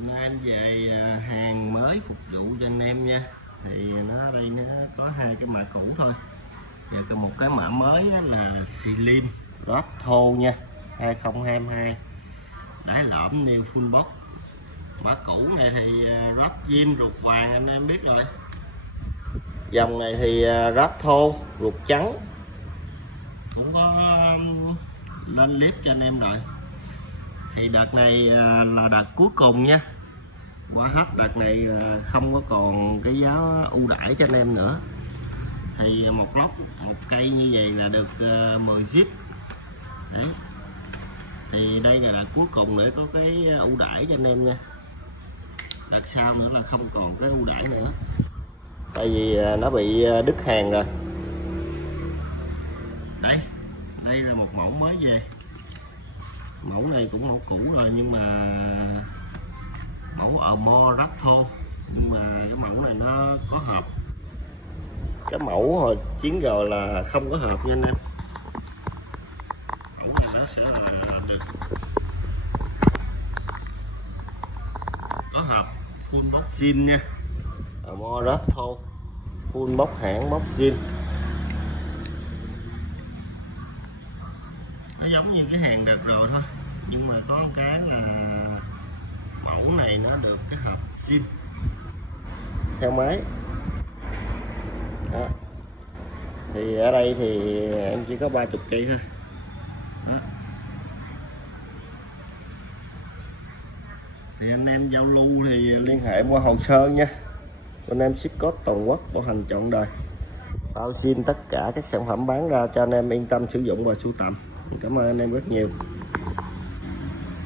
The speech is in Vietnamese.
Nay em về hàng mới phục vụ cho anh em nha. Thì nó ở đây nó có hai cái mã cũ thôi. Và một cái mã mới là Slim Rat thô nha, 2022 đáy lõm new full box. Mã cũ này thì Rat zin ruột vàng anh em biết rồi. Dòng này thì Rat thô ruột trắng, cũng có lên clip cho anh em rồi. Thì đợt này là đợt cuối cùng nha, qua hết đợt này không có còn cái giá ưu đãi cho anh em nữa. Thì một lốc một cây như vậy là được 10 zip đấy. Thì đây là cuối cùng để có cái ưu đãi cho anh em nha. Đợt sau nữa là không còn cái ưu đãi nữa, tại vì nó bị đứt hàng rồi. Đây là một mẫu mới về. Mẫu này cũng mẫu cũ rồi nhưng mà mẫu Armor Rat thô, nhưng mà cái mẫu này nó có hộp. Cái mẫu hồi chiến rồi là không có hộp nha anh em. Mẫu này nó sẽ là được có hộp full box zin nha. Armor Rat thô full box hãng box zin. Nó giống như cái hàng đợt rồi thôi, nhưng mà có một cái là mẫu này nó được cái hộp zin theo máy đó. Thì ở đây thì em chỉ có 30 cây thôi đó. Thì anh em giao lưu thì liên hệ qua Hồ Sơn nha, anh em ship code toàn quốc, bảo hành trọn đời, bao zin tất cả các sản phẩm bán ra cho anh em yên tâm sử dụng và sưu tầm. Cảm ơn anh em rất nhiều.